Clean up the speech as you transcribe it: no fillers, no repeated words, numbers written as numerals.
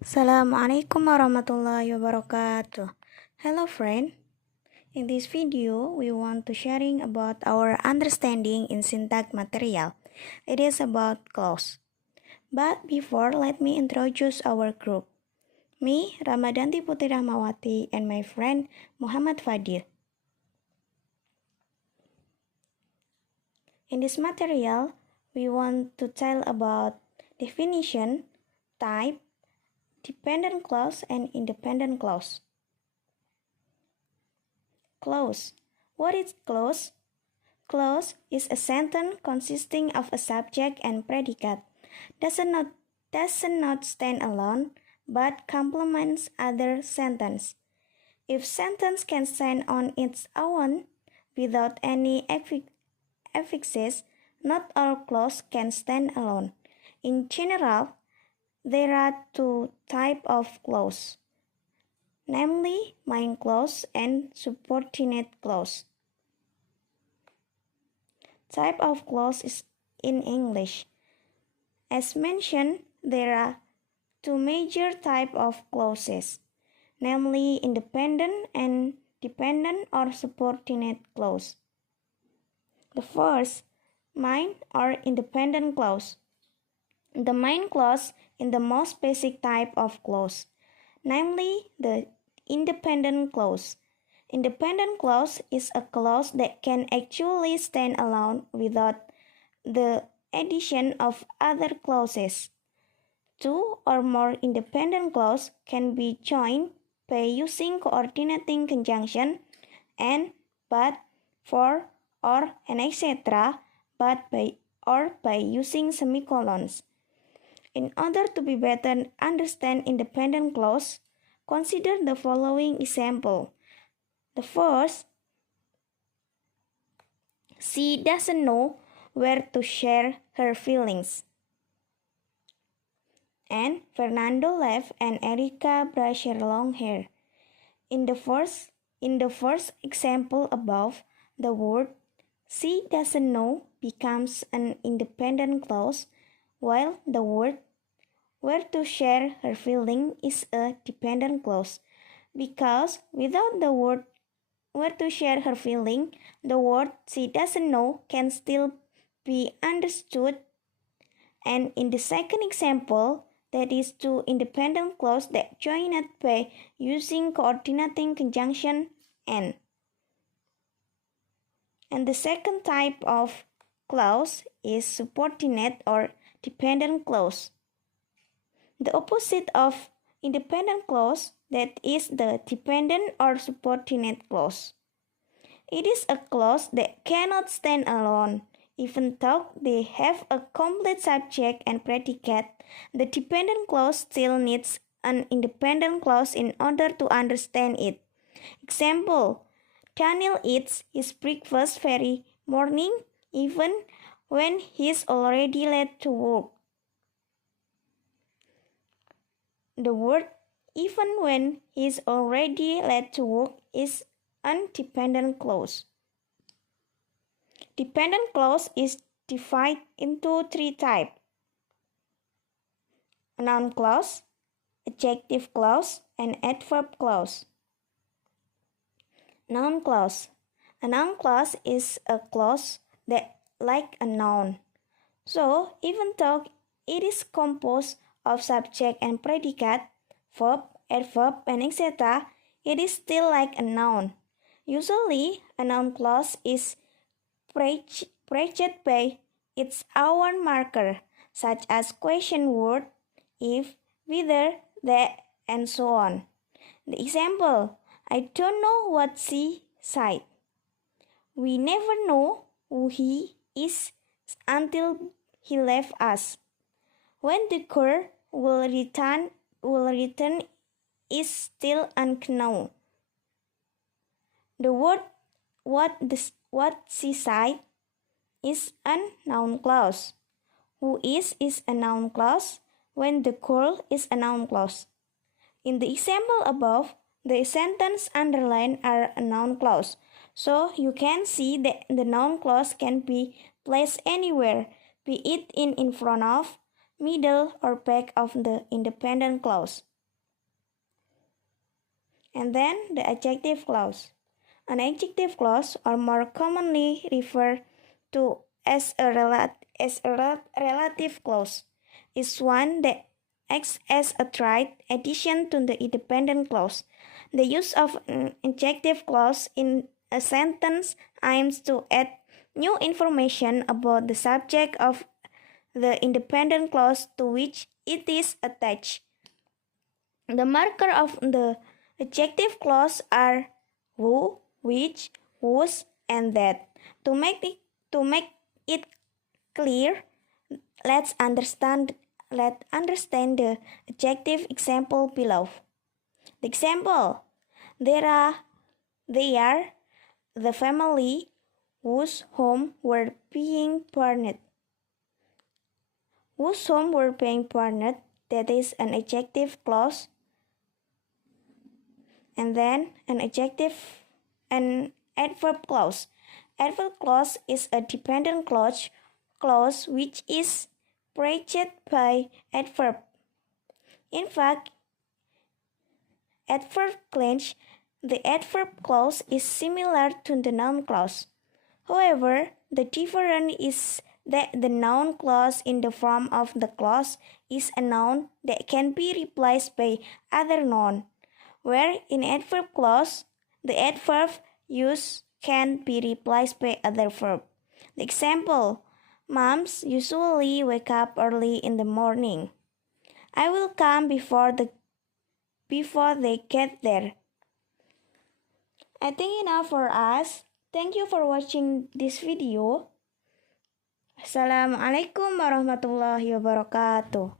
Assalamualaikum warahmatullahi wabarakatuh. Hello friend. In this video, we want to sharing about our understanding in syntax material. It is about clause. But before, let me introduce our group. Me, Ramadanti Putri Rahmawati, and my friend Muhammad Fadil. In this material, we want to tell about definition, type, dependent clause, and independent clause. Clause. What is clause? Clause is a sentence consisting of a subject and predicate. Does not stand alone, but complements other sentence. If sentence can stand on its own without any affixes, not all clause can stand alone. In general, there are two types of clause, namely main clause and subordinate clause. Type of clause is in English. As mentioned, there are two major types of clauses, namely independent and dependent or subordinate clause. The first, main or independent clause. The main clause is the most basic type of clause, namely the independent clause. Independent clause is a clause that can actually stand alone without the addition of other clauses. Two or more independent clauses can be joined by using coordinating conjunction and, but, for, or, and etc., but by or by using semicolons. In order to be better understand independent clause, consider the following example. The first, she doesn't know where to share her feelings. And Fernando left and Erica brushed her long hair. In the first example above, the word she doesn't know becomes an independent clause, while the word where to share her feeling is a dependent clause, because without the word where to share her feeling, the word she doesn't know can still be understood. And in the second example, that is two independent clause that joined by using coordinating conjunction and. And the second type of clause is subordinate or dependent clause. The opposite of independent clause, that is the dependent or subordinate clause. It is a clause that cannot stand alone. Even though they have a complete subject and predicate, the dependent clause still needs an independent clause in order to understand it. Example, Daniel eats his breakfast every morning even when he's already late to work. The word even when he's already late to work is an dependent clause. Dependent clause is divided into three types: a noun clause, adjective clause, and adverb clause. Noun clause. A noun clause is a clause that like a noun. So, even though it is composed of subject and predicate, verb, adverb, and etc., it is still like a noun. Usually, a noun clause is preceded by its own marker, such as question word, if, whether, that, and so on. The example, I don't know what she said. We never know who he is until he left us. When the girl will return is still unknown. The word what she said is a noun clause. Who is a noun clause when the girl is a noun clause. In the example above, the sentence underlined are a noun clause. So you can see that the noun clause can be placed anywhere, be it in front of, middle, or back of the independent clause. And then the adjective clause. An adjective clause, or more commonly referred to as a relative clause, is one that acts as a trite addition to the independent clause. The use of an adjective clause in a sentence aims to add new information about the subject of the independent clause to which it is attached. The marker of the adjective clause are who, which, whose, and that. To make it clear, let's understand the adjective example below. The example: they are the family whose home were being burned. Whose home were being burned, that is an adjective clause. And then an adverb clause. Adverb clause is a dependent clause which is preceded by adverb. In fact, adverb clause, the adverb clause is similar to the noun clause. However, the difference is that the noun clause in the form of the clause is a noun that can be replaced by other noun, where in adverb clause, the adverb used can be replaced by other verb. The example: moms usually wake up early in the morning. I will come before they get there. I think enough for us. Thank you for watching this video. Assalamualaikum warahmatullahi wabarakatuh.